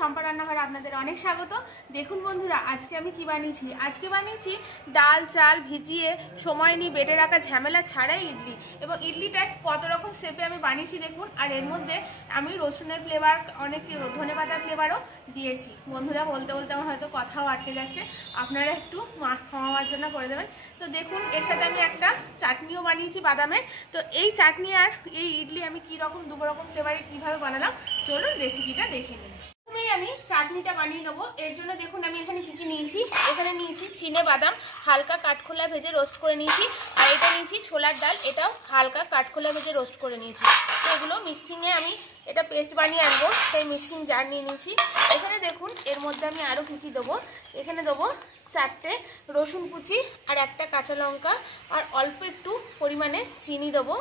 সম্পা রান্নাঘরে আপনাদের অনেক স্বাগত। দেখুন বন্ধুরা, আজকে আমি কি বানিয়েছি। আজকে বানিয়েছি ডাল চাল ভিজিয়ে সময় নিয়ে বেটে রাখা ঝামেলা ছাড়াই ইডলি, এবং ইডলিটা কত রকম শেপে আমি বানিয়েছি দেখুন। আর এর মধ্যে আমি রসুনের ফ্লেভার, অনেক ধনেপাতার ফ্লেভারও দিয়েছি। বন্ধুরা, বলতে বলতে আমার হয়তো কথাও আটকে যাচ্ছে, আপনারা একটু ক্ষমা মার্জনা করে দেবেন। তো দেখুন, এর সাথে আমি একটা চাটনিও বানিয়েছি বাদামের। তো এই চাটনি আর এই ইডলি আমি কীরকম দুটো রকম ফ্লেভারে কীভাবে বানালাম চলুন রেসিপিটা দেখে নিন। প্রথমেই আমি চাটনিটা বানিয়ে নেবো। এর জন্য দেখুন আমি এখানে কী কী নিয়েছি। এখানে নিয়েছি চিনে বাদাম, হালকা কাঠখোলা ভেজে রোস্ট করে নিয়েছি। আর এটা নিয়েছি ছোলার ডাল, এটাও হালকা কাঠখোলা ভেজে রোস্ট করে নিয়েছি। তো এগুলো মিক্সিংয়ে আমি এটা পেস্ট বানিয়ে আনবো, তাই মিক্সিং জার নিয়ে নিয়েছি। এখানে দেখুন এর মধ্যে আমি আরও কী কী দেবো। এখানে দেবো 4টে রসুন কুচি আর একটা কাঁচা লঙ্কা, আর অল্প একটু পরিমাণে চিনি দেবো।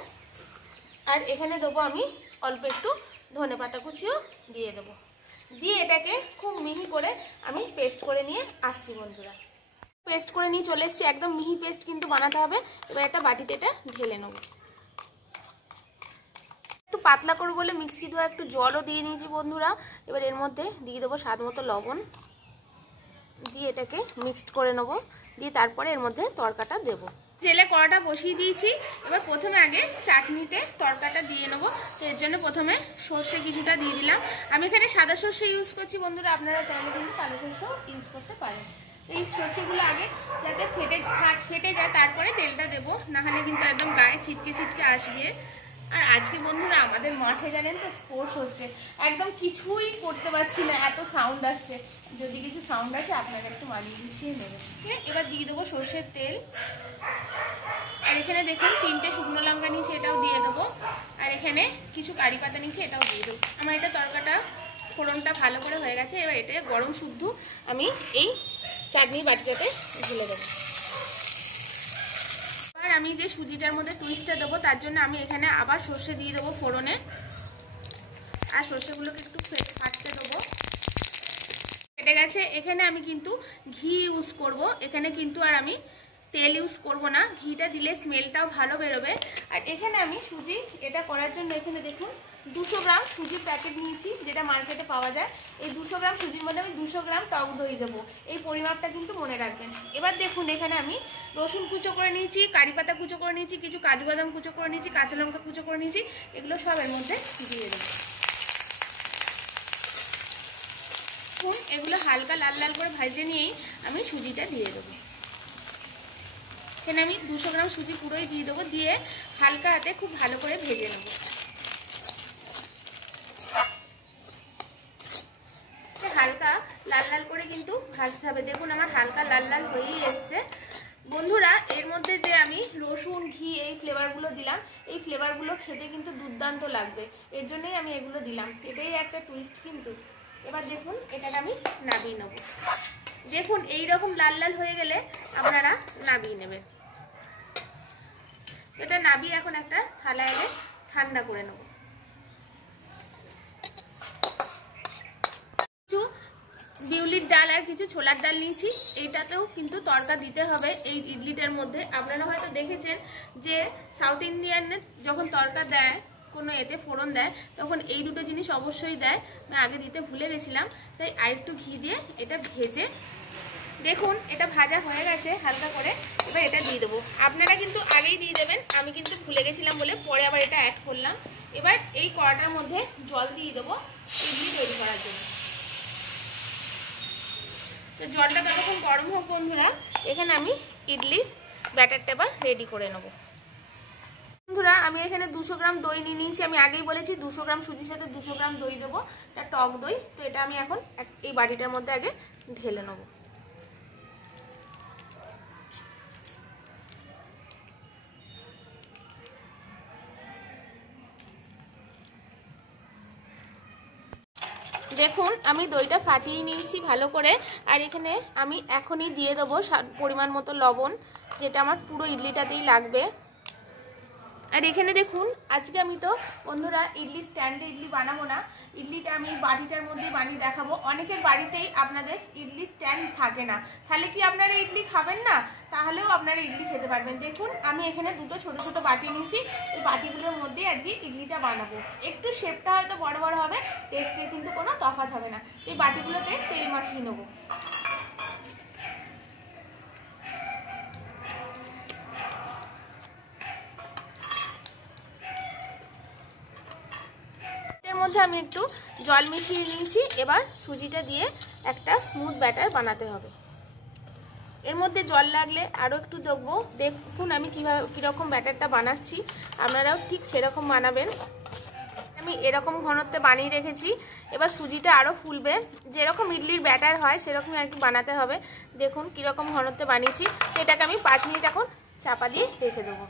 আর এখানে দেবো আমি অল্প একটু ধনেপাতা কুচিও দিয়ে দেবো। দিয়ে এটাকে খুব মিহি করে আমি পেস্ট করে নিয়ে আসছি। বন্ধুরা, পেস্ট করে নিয়ে চলে এসেছি, একদম মিহি পেস্ট কিন্তু বানাতে হবে। এবার একটা বাটিতে এটা ঢেলে নেব। একটু পাতলা করবো বলে মিক্সি ধোয়া একটু জলও দিয়ে নিয়েছি বন্ধুরা। এবার এর মধ্যে দিয়ে দেবো স্বাদ মতো লবণ, দিয়ে এটাকে মিক্সড করে নেব। দিয়ে তারপরে এর মধ্যে তড়কাটা দেবো। জেলে কড়াটা বসিয়ে দিয়েছি। এবার প্রথমে আগে চাটনিতে তড়কাটা দিয়ে নেবো। তো এর জন্য প্রথমে সর্ষে কিছুটা দিয়ে দিলাম। আমি এখানে সাদা সর্ষে ইউজ করছি বন্ধুরা, আপনারা চাইলে কিন্তু কালো সর্ষেও ইউজ করতে পারেন। তো এই সর্ষেগুলো আগে যাতে ফেটে যায় তারপরে তেলটা দেবো, নাহলে কিন্তু একদম গায়ে ছিটকে ছিটকে আসবে। আর আজকে বন্ধুরা আমাদের মাঠে জানেন তো স্পোর্টস হচ্ছে, একদম কিছুই করতে পারছি না, এত সাউন্ড আসছে। যদি কিছু সাউন্ড আসে আপনারা একটু মানিয়ে গুছিয়ে নেবেন। এবার দিয়ে দেবো সর্ষের তেল। আর এখানে দেখুন 3টে শুকনো লঙ্কা নিয়েছি, এটাও দিয়ে দেবো। আর এখানে কিছু কারি পাতা নিয়েছি, এটাও দিয়ে দেবো। আমার এটা তরকাটা ফোড়নটা ভালো করে হয়ে গেছে। এবার এটা গরম শুদ্ধ আমি এই চাটনির বাটিটাতে ঢেলে দেবো। এবার আমি যে সুজিটার মধ্যে টুইস্টটা দেবো তার জন্য আমি এখানে আবার সর্ষে দিয়ে দেবো ফোড়নে। আর সর্ষেগুলোকে একটু ফাটতে দেবো। ফেটে গেছে। এখানে আমি কিন্তু ঘি ইউজ করব, এখানে কিন্তু আর আমি তেল ইউজ করব না। ঘিটা দিলে স্মেলটাও ভালো বেরোবে। আর এখানে আমি সুজি এটা করার জন্য এখানে দেখুন 200 গ্রাম সুজির প্যাকেট নিয়েছি, যেটা মার্কেটে পাওয়া যায়। এই 200 গ্রাম সুজির মধ্যে আমি 200 গ্রাম টক দই দেবো। এই পরিমাপটা কিন্তু মনে রাখবেন। এবার দেখুন এখানে আমি রসুন কুচো করে নিয়েছি, কারি পাতা কুচো করে নিয়েছি, কিছু কাজু বাদাম কুচো করে নিয়েছি, কাঁচা লঙ্কা কুচো করে নিয়েছি। এগুলো সব এর মধ্যে দিয়ে দেবো। এগুলো হালকা লাল লাল করে ভেজে নিয়েই আমি সুজিটা দিয়ে দেবো। এখানে আমি 200 গ্রাম সুজি পুরোই দিয়ে দেবো, দিয়ে হালকা হাতে খুব ভালো করে ভেজে নেব। হালকা লাল লাল করে কিন্তু ভাজতে হবে। দেখুন আমার হালকা লাল লাল হয়েই এসছে। বন্ধুরা, এর মধ্যে যে আমি রসুন ঘি এই ফ্লেভারগুলো দিলাম, এই ফ্লেভারগুলো খেতে কিন্তু দুর্দান্ত লাগবে। এর জন্যই আমি এগুলো দিলাম, এটাই একটা টুইস্ট কিন্তু। এবার দেখুন এটাকে আমি নামিয়ে নেব। দেখুন এই রকম লাল লাল হয়ে গেলে আপনারা নামিয়ে নেবেন। এটা নামিয়ে এখন একটা থালায় আগে ঠান্ডা করে নেব। কিছু বিউলির ডাল আর কিছু ছোলার ডাল নিয়েছি, এইটাতেও কিন্তু তড়কা দিতে হবে এই ইডলিটার মধ্যে। আপনারা হয়তো দেখেছেন যে সাউথ ইন্ডিয়ানের যখন তড়কা দেয়, কোনো এতে ফোড়ন দেয়, তখন এই দুটো জিনিস অবশ্যই দেয়। আমি আগে দিতে ভুলে গেছিলাম, তাই আরেকটু ঘি দিয়ে এটা ভেজে দেখুন এটা ভাজা হয়ে গেছে হালকা করে। এবার এটা দিয়ে দেবো। আপনারা কিন্তু আগেই দিয়ে দেবেন, আমি কিন্তু ভুলে গেছিলাম বলে পরে আবার এটা অ্যাড করলাম। এবার এই কড়াটার মধ্যে জল দিয়ে দেবো ইডলি তৈরি করার জন্য। তো জলটা ততক্ষণ গরম হোক বন্ধুরা, এখানে আমি ইডলির ব্যাটারটা এবার রেডি করে নেব। বন্ধুরা, আমি এখানে 200 গ্রাম দই নিয়ে নিয়েছি। আমি আগেই বলেছি 200 গ্রাম সুজির সাথে 200 গ্রাম দই দেবো, এটা টক দই। তো এটা আমি এখন এই বাটিটার মধ্যে আগে ঢেলে নেব। দেখুন আমি দইটা ফাটিয়ে নিয়েছি ভালো করে। আর এখানে আমি এখনই দিয়ে দেবো পরিমাণ মতো লবণ, যেটা আমার পুরো ইডলিটাতেই লাগবে। আর এখানে দেখুন আজকে আমি তো বন্ধুরা ইডলি স্ট্যান্ডে ইডলি বানাবো না, ইডলিটা আমি বাড়িটার মধ্যে বানিয়ে দেখাবো। অনেকের বাড়িতেই আপনাদের ইডলি স্ট্যান্ড থাকে না, তাহলে কি আপনারা ইডলি খাবেন না? তাহলেও আপনারা ইডলি খেতে পারবেন। দেখুন আমি এখানে দুটো ছোট ছোট বাটি নিয়েছি, এই বাটিগুলোর মধ্যেই আজকে ইডলিটা বানাবো। একটু শেপটা হয়তো বড় বড় হবে, টেস্টের কিন্তু কোনো তফাৎ হবে না। এই বাটিগুলোতে তেল মাখিয়ে নেবো। মধ্যে আমি একটু জল মিশিয়ে নিয়েছি। এবার সুজিটা দিয়ে একটা স্মুথ ব্যাটার বানাতে হবে। এর মধ্যে জল লাগলে আরও একটু দেবো। দেখুন আমি কীরকম ব্যাটারটা বানাচ্ছি, আপনারাও ঠিক সেরকম বানাবেন। আমি এরকম ঘনত্বে বানিয়ে রেখেছি। এবার সুজিটা আরও ফুলবে, যেরকম ইডলির ব্যাটার হয় সেরকমই আর কি বানাতে হবে। দেখুন কীরকম ঘনত্বে বানিয়েছি। এটাকে আমি 5 মিনিট এখন চাপা দিয়ে রেখে দেবো।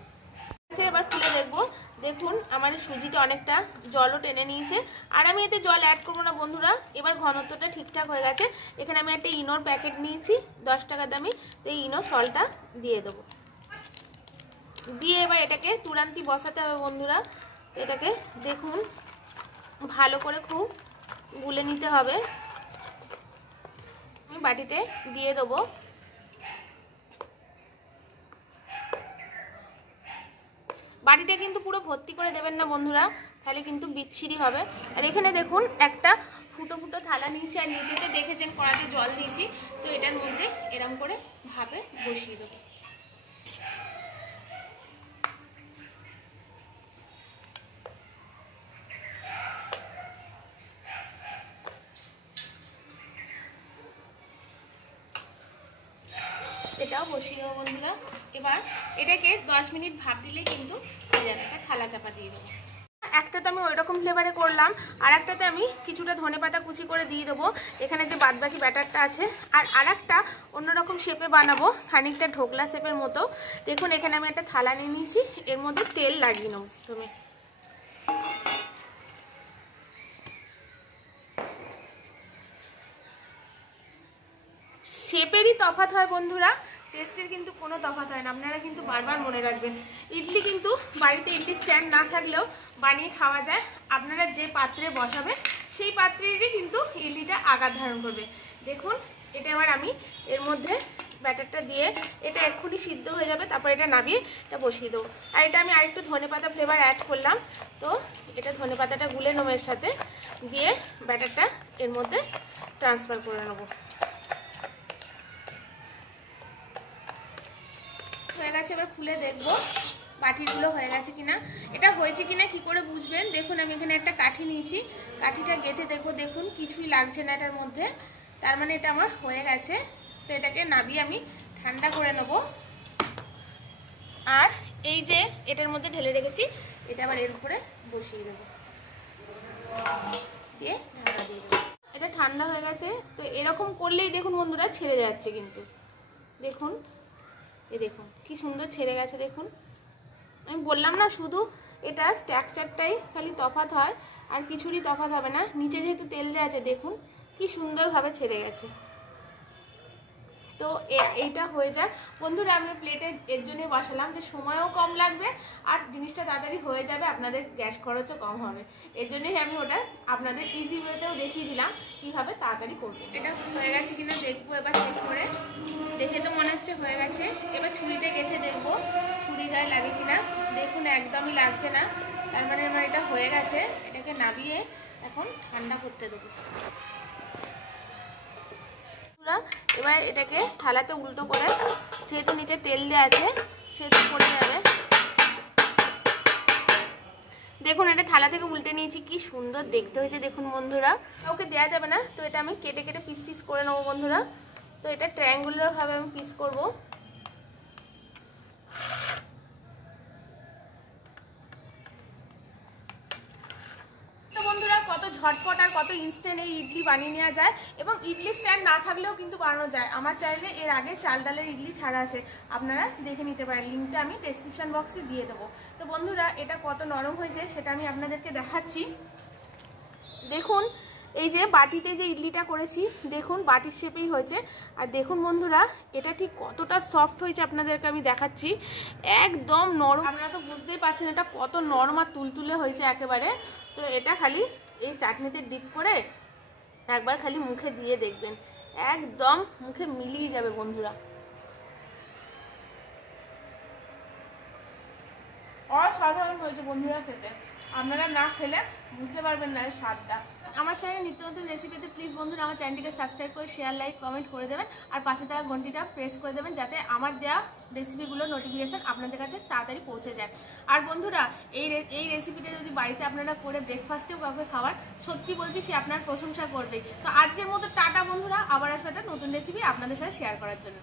এবার খুলে দেখবো। দেখুন আমার সুজিটা অনেকটা জলও টেনে নিয়েছে, আর আমি এতে জল অ্যাড করবো না বন্ধুরা। এবার ঘনত্বটা ঠিকঠাক হয়ে গেছে। এখানে আমি একটা ইনোর প্যাকেট নিয়েছি 10 টাকা দামি, তো এই ইনো সলটা দিয়ে দেবো। দিয়ে এবার এটাকে তুরান্তি বসাতে হবে বন্ধুরা। তো এটাকে দেখুন ভালো করে খুব গুলে নিতে হবে। আমি বাটিতে দিয়ে দেবো। বাটিটা কিন্তু পুরো ভর্তি করে দেবেন না বন্ধুরা, তাহলে কিন্তু বিচ্ছিরি হবে। আর এখানে দেখুন একটা ফুটো ফুটো থালা নিয়েছি, আর নিচেতে দেখেছেন কড়াতে জল দিয়েছি। তো এটার মধ্যে এরম করে ভাবে বসিয়ে দেবো। এটাও বসিয়ে দেবো বন্ধুরা। এবার এটাকে 10 মিনিট ভাপ দিলে কিন্তু হয়ে যাবে। একটা থালা চাপা দিয়ে দেবো। একটা তো আমি ওই রকম ফ্লেভারে করলাম, আর একটাতে আমি কিছুটা ধনেপাতা কুচি করে দিয়ে দেবো। এখানে যে বাদবাকি ব্যাটারটা আছে, আর একটা অন্যরকম শেপে বানাবো, খানিকটা ঢোকলা শেপের মতো। দেখুন এখানে আমি একটা থালা নিয়ে নিয়েছি, এর মধ্যে তেল লাগিয়ে নেবো। তুমি শেপেরই তফাৎ হয় বন্ধুরা, টেস্টের কিন্তু কোনো তফাৎ হয় না। আপনারা কিন্তু বারবার মনে রাখবেন, ইডলি কিন্তু বাড়িতে ইডলি স্ট্যান্ড না থাকলেও বানিয়ে খাওয়া যায়। আপনারা যে পাত্রে বসাবেন সেই পাত্রেরই কিন্তু ইডলিটা আকার ধারণ করবে। দেখুন এটা এবার আমি এর মধ্যে ব্যাটারটা দিয়ে এটা এক্ষুনি সিদ্ধ হয়ে যাবে, তারপর এটা নামিয়ে এটা বসিয়ে দেবো। আর এটা আমি আরেকটু ধনেপাতা ফ্লেভার অ্যাড করলাম, তো এটা ধনেপাতাটা গুলে নেবো এর সাথে, দিয়ে ব্যাটারটা এর মধ্যে ট্রান্সফার করে নেবো। হয়ে গেছে, এবার খুলে দেখবো বাটিগুলো হয়ে গেছে কিনা। এটা হয়েছে কিনা কি করে বুঝবেন? দেখুন আমি এখানে একটা কাঠি নিয়েছি, কাঠিটা গেঁথে দেখবো। দেখুন কিছুই লাগছে না এটার মধ্যে, তার মানে এটা আমার হয়ে গেছে। তো এটাকে নাবিয়ে আমি ঠান্ডা করে নেব। আর এই যে এটার মধ্যে ঢেলে রেখেছি, এটা আবার এর উপরে বসিয়ে দেবো, দিয়ে ঢাকা দিয়ে দেবো। এটা ঠান্ডা হয়ে গেছে। তো এরকম করলেই দেখুন বন্ধুরা ছেড়ে যাচ্ছে কিন্তু। দেখুন দেখুন কি সুন্দর ছেড়ে গেছে। দেখুন আমি বললাম না, শুধু এটা স্ট্রাকচারটাই খালি তফাৎ হয়, আর কিছুরই তফাৎ হবে না। নিচে যেহেতু তেল দেওয়া আছে, দেখুন কি সুন্দরভাবে ছেড়ে গেছে। তো এইটা হয়ে যায় বন্ধুরা। আমি প্লেটে এর জন্যই বসালাম যে সময়ও কম লাগবে, আর জিনিসটা তাড়াতাড়ি হয়ে যাবে, আপনাদের গ্যাস খরচও কম হবে। এর জন্যই আমি ওটা আপনাদের ইজি ওয়েতেও দেখিয়ে দিলাম কীভাবে তাড়াতাড়ি করবে। এটা হয়ে গেছে কিনা দেখবো এবার চেক করে। দেখে তো মনে হচ্ছে হয়ে গেছে। এবার ছুরিটা গেঁথে দেখবো ছুরি গায়ে লাগে কিনা। দেখুন একদমই লাগছে না, তার মানে আমার এটা হয়ে গেছে। এটাকে নামিয়ে এখন ঠান্ডা করতে দেবো। এবার এটাকে থালাতে উল্টো করে, যেহেতু নিচে তেল দেওয়া আছে সেহেতু পড়ে যাবে। দেখুন এটা থালা থেকে উল্টে নিয়েছি, কি সুন্দর দেখতে হয়েছে দেখুন বন্ধুরা। ওকে দেওয়া যাবে না, তো এটা আমি কেটে কেটে পিস পিস করে নেবো বন্ধুরা। তো এটা ট্রায়াঙ্গুলার ভাবে আমি পিস করব। বন্ধুরা কত ঝটপট আর কত ইনস্ট্যান্ট এই ইডলি বানিয়ে নেওয়া যায়, এবং ইডলি স্ট্যান্ড না থাকলেও কিন্তু বানানো যায়। আমার চ্যানেলে এর আগে চাল ডালের ইডলি ছাড়া আছে, আপনারা দেখে নিতে পারেন। লিঙ্কটা আমি ডেসক্রিপশন বক্সে দিয়ে দেবো। তো বন্ধুরা এটা কত নরম হয়েছে সেটা আমি আপনাদেরকে দেখাচ্ছি। দেখুন এই যে বাটিতে যে ইডলিটা করেছি দেখুন বাটির শেপেই হয়েছে। আর দেখুন বন্ধুরা এটা ঠিক কতটা সফট হয়েছে আপনাদেরকে আমি দেখাচ্ছি, একদম নরম। আপনারা তো বুঝতেই পারছেন এটা কত নরম আর তুলতুলে হয়েছে একেবারে। তো এটা খালি এই চাটনিতে ডিপ করে একবার খালি মুখে দিয়ে দেখবেন, একদম মুখে মিলিয়ে যাবে বন্ধুরা। অসাধারণ হয়েছে বন্ধুরা খেতে, আপনারা না খেলে বুঝতে পারবেন না এর স্বাদটা। আমার চ্যানেলে নিত্য নতুন রেসিপিতে প্লিজ বন্ধুরা আমার চ্যানেলটিকে সাবস্ক্রাইব করে শেয়ার লাইক কমেন্ট করে দেবেন, আর পাশে থাকা ঘন্টিটা প্রেস করে দেবেন যাতে আমার দেওয়া রেসিপিগুলোর নোটিফিকেশান আপনাদের কাছে তাড়াতাড়ি পৌঁছে যায়। আর বন্ধুরা এই রেসিপিটা যদি বাড়িতে আপনারা করে ব্রেকফাস্টেও কাউকে খাওয়ার, সত্যি বলছি সে আপনার প্রশংসা করবে। তো আজকের মতো টাটা বন্ধুরা, আবার আসবে একটা নতুন রেসিপি আপনাদের সাথে শেয়ার করার জন্য।